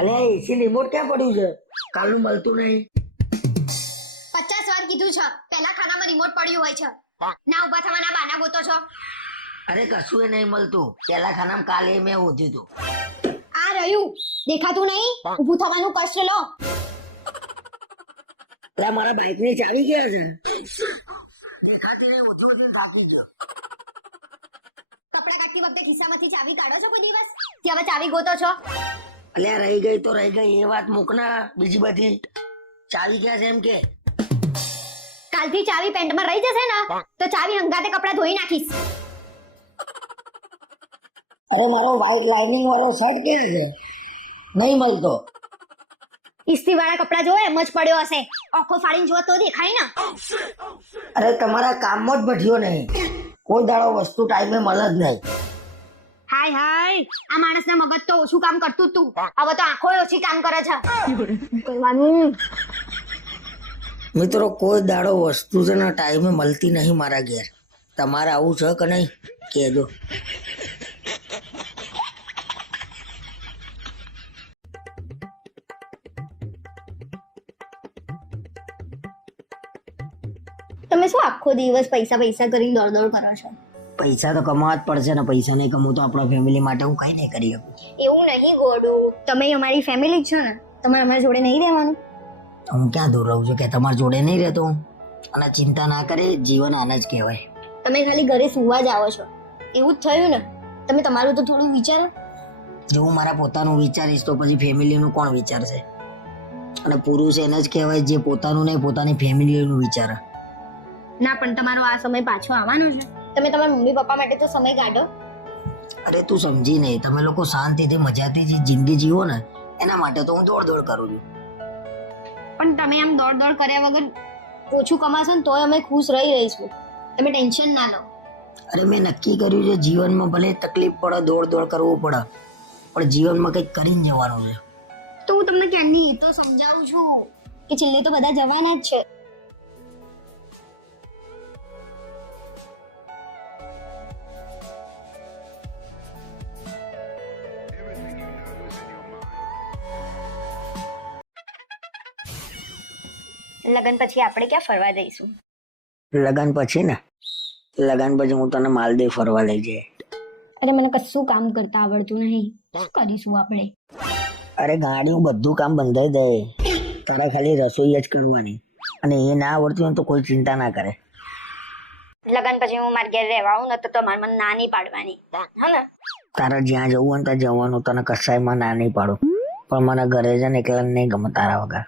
અલે એસી રિમોટ ક્યાં પડ્યું છે? કાલનું મળતું નહીં. 50 વાર કીધું છે પહેલા ખાનામાં રિમોટ પડ્યું હોય છે. ના ઊભા થવાના બાના ગોતો છો. અરે કશું નહીં મળતું. પેલા ખાનામાં કાલે મેં ઊંધ્યું હતું. આ રહ્યું દેખાતું નહીં ઊભું થવાનું કષ્ટ લો. અરે મારા બાઇક ની ચાવી ક્યાં છે? દેખાતી નહીં, ઊંધું હતું, કાપી ગયો. કપડા કાઢતી વખતે ખિસ્સામાંથી ચાવી કાઢો છો કોઈ દિવસ? કે હવે ચાવી ગોતો છો? અલ્યા રહી ગઈ તો રહી ગઈ, એ વાત મૂક ના. બીજી બધી ચાવી ક્યાં છે એમ કે? કાલથી ચાવી પેન્ટમાં રહી જશે ને તો ચાવી હંગાતે કપડા ધોઈ નાખીશ. અરે મારો વ્હાઈટ લાઇનિંગ વાળો શર્ટ ક્યાં છે? નહીં મળતો. ઇસ્ત્રી વાળા કપડા જો એમ જ પડ્યો હશે. આંખો ફાડીને જો તો દેખાય ને. અરે તમારા કામમાં જ બઢ્યો નહીં. કોઈ દાડો વસ્તુ ટાઈમે મળે જ નહીં. હાય હાય આ માણસના મગજ તો ઓછું કામ કરતું જ તું. હવે તો આંખો ઓછી કામ કરે છે. કરવાનું મિત્રો કોઈ દાડો વસ્તુ છે ને ટાઈમે મળતી નહીં મારા ઘેર. તમારે આવું છે કે નહીં કહેજો. તમે શું આખો દિવસ પૈસા પૈસા કરીને દોડ દોડ કરો છો? પૈસા તો કમાવા જ પડશે ને. પૈસા નહીં કમાવું તો આપણા ફેમિલી માટે હું કઈ નહીં કરી શકું. એવું નહીં ગોડું, તમે અમારી ફેમિલી જ છો ને. તમારે અમારી જોડે નહીં રહેવાનું. હું ક્યાં દૂર રહું છું કે તમારી જોડે નહીં રહેતો હું? અને ચિંતા ના કરે, જીવન આને જ કહેવાય. તમે ખાલી ઘરે સુવા જ આવો છો એવું જ થયું ને. તમે તમારું તો થોડું વિચારો. જો હું મારા પોતાનું વિચારીશ તો પછી ફેમિલીનું કોણ વિચારશે? અને પુરુષ એને જ કહેવાય જે પોતાનું નહીં પોતાની ફેમિલીનું વિચારે. ના પણ તમારો આ સમય પાછો આવવાનો છે. તમે તમારા મમ્મી પપ્પા માટે તો સમય કાઢો. અરે તું સમજી નહીં. તમે લોકો શાંતિથી મજાથી જે જિંદગી જીવો ને એના માટે તો હું દોડ દોડ કરું છું. પણ તમે આમ દોડ દોડ કર્યા વગર ઓછું કમાશો ને તોય અમે ખુશ રહી રહીશું. તમે ટેન્શન ના લો. અરે મેં નક્કી કર્યું છે જીવનમાં ભલે તકલીફ પડે, દોડ દોડ કરવું પડે, પણ જીવનમાં કંઈક કરીને જવાનું છે. તો હું તમને ક્યારની એ તો સમજાવું છું કે છેલ્લે તો બધા જવાના જ છે. લગન પછી આપણે ક્યાં ફરવા જઈશું? લગન પછી ને, લગન પછી હું તને માલદીવ ફરવા લઈ જઈએ. અરે મને કશું કામ કરતા આવડતું નહીં. શું કરીશું આપણે? અરે ગાડીનું બધું કામ બંધાઈ દે. તારા ખાલી રસોઈ જ કરવાની. અને એ ના આવડતું હોય તો કોઈ ચિંતા ના કરે. લગન પછી હું મારા ઘેર રહેવા આવું ને તો તમારે મને ના નહીં પાડવાની. હા ને? તારા જ્યાં જવું હોય ત્યાં જવાનું. તને કસાયમાં ના નહીં પાડું, પણ મને ઘરે છે ને એકલા નહીં ગમે તારા વગર.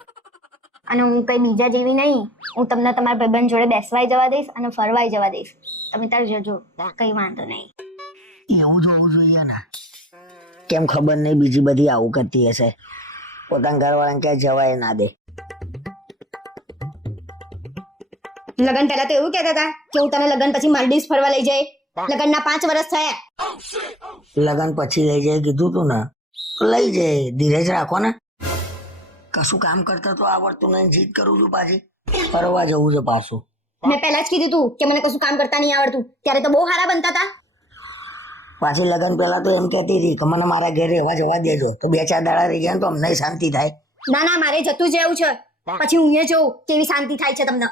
અને હું કઈ બીજા જેવી નહીં. હું તમને તમારા ભાઈબંધ જોડે બેસવાય જવા દઈશ અને ફરવાય જવા દઈશ. તમે તાર જજો, કઈ વાંધો નહીં. એવું જ હોવું જોઈએ ને. કેમ ખબર નહીં બીજી બધી આવું કરતી હશે. પોતાના ઘરવાળાને ક્યાં જવાય ના દે. લગન પહેલા તો એવું કહેતા હતા કે હું તને લગન પછી માલદીવ્સ ફરવા લઈ જાય. લગનના 5 વર્ષ થયા. લગન પછી લઈ જાય કીધું તું ને, લઈ જાય. ધીરજ રાખો ને. કશું કામ કરતા તો આવડતું નહીં, જીત કરું છું પાછી. ફરવા જવું છે પાછું. મેં પહેલા જ કીધું તું કે મને કશું કામ કરતા નહીં આવડતું. ત્યારે તો બહુ સારા બનતા હતા. પાછી લગન પહેલા તો એમ કહેતી હતી કે મને મારા ઘરે રહેવા જવા દેજો, તો 2-4 દાડા રહી જાય તો અમને શાંતિ થાય. ના ના, મારે જતું જ રહેવું છે. પછી હું એ જોઉં કેવી શાંતિ થાય છે તમને.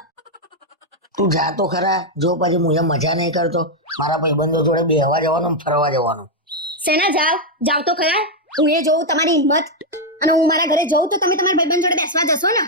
તું જા તો ખરા. જો પછી હું મજા નહીં કરતો. મારા ભાઈબંધો જોડે બેહવા જવાનું, ફરવા જવાનું. સેના જાવ તો ખરા. હું એ જોઉં તમારી હિંમત. અને હું મારા ઘરે જઉં તો તમે તમારા ભાઈબંધ જોડે બેસવા જશો ને?